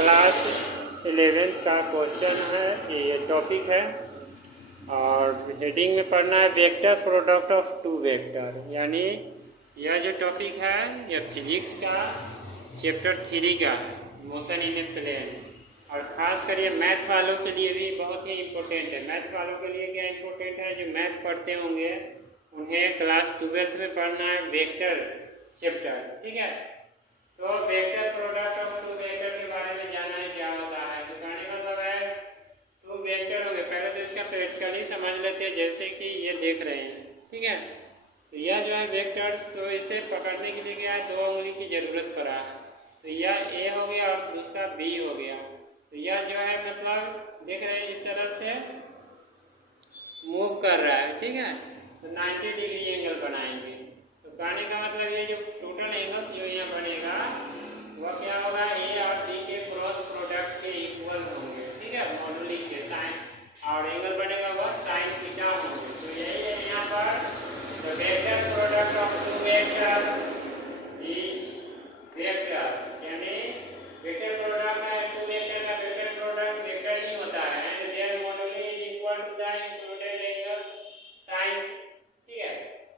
Class 11th का question है, ये टॉपिक है और हेडिंग में पढ़ना है vector product of two vector. यानी यह जो टॉपिक है यह फिजिक्स का चैप्टर 3 का है, मोशन इन ए प्लेन। और ख़ास कर ये मैथ वालों के लिए भी बहुत ही इम्पोर्टेंट है। मैथ वालों के लिए क्या इम्पोर्टेंट है, जो मैथ पढ़ते होंगे उन्हें क्लास 12th में पढ़ना है वेक्टर चैप्टर, ठीक है। तो vector product of two vector के बारे में जानना है क्या होता है। तो कहने का मतलब है टू वेक्टर हो गए, पहले तो इसका प्रैक्टिकली समझ लेते हैं, जैसे कि ये देख रहे हैं, ठीक है। तो यह जो है वेक्टर, तो इसे पकड़ने के लिए क्या है, 2 उंगली की ज़रूरत पड़ा है। तो यह ए हो गया और दूसरा बी हो गया। तो यह जो है मतलब देख रहे हैं इस तरह से मूव कर रहा है, ठीक है। तो 90 डिग्री एंगल बनाएंगे। तो कहने का मतलब ये जो टोटल एंगल्स जो यहाँ बनेगा वह क्या होगा, ए और बी के क्रॉस प्रोडक्ट के इक्वल होंगे, ठीक है, मॉडुली के साइन, और एंगल बनेगा वह साइन थीटा होंगे। तो यही है यहाँ पर the vector product of two vector is vector. यानी वेक्टर प्रोडक्ट है टू वेक्टर का, वेक्टर प्रोडक्ट वेक्टर ही होता है and their moduli is equal to the included angles sine, ठीक है।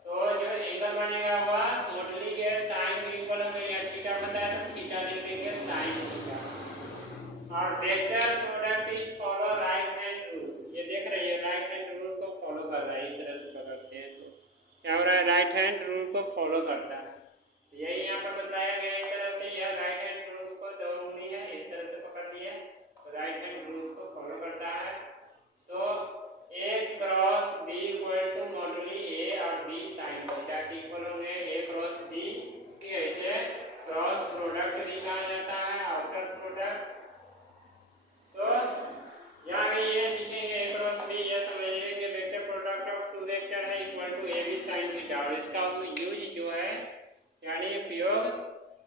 तो जो एंगल बनेगा वह मॉडुली के साइन के इक्वल होगा। या थीटा बताया तो थीटा लिख देंगे साइन थीटा। और vector product is follow right hand rules. ये देख रहे हैं राइट हैंड रूल को फॉलो कर रहा है, इस तरह से पकड़ते हैं तो क्या हो रहा है, राइट हैंड रूल को फॉलो करता है। यही यहाँ पर बताया गया इस तरह से, यह राइट हैंड रूल्स को 2 उंगली है इस तरह से पकड़ लिया, तो राइट हैंड रूल्स को फॉलो करता है। तो ए क्रॉस बी इक्वल टू मॉडुली ए और बी साइन थीटा के इक्वल होंगे। ए क्रॉस बी, ठीक है, इसे क्रॉस प्रोडक्ट भी कहा जाता है, आउटर प्रोडक्ट। तो यहाँ भी ये लिखेंगे ए क्रॉस बी, ये समझिए कि vector product of two vector है equal to A B sine theta. और इसका यूज जो है यानी उपयोग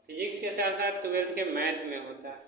फिजिक्स के साथ साथ 12th के मैथ में होता है।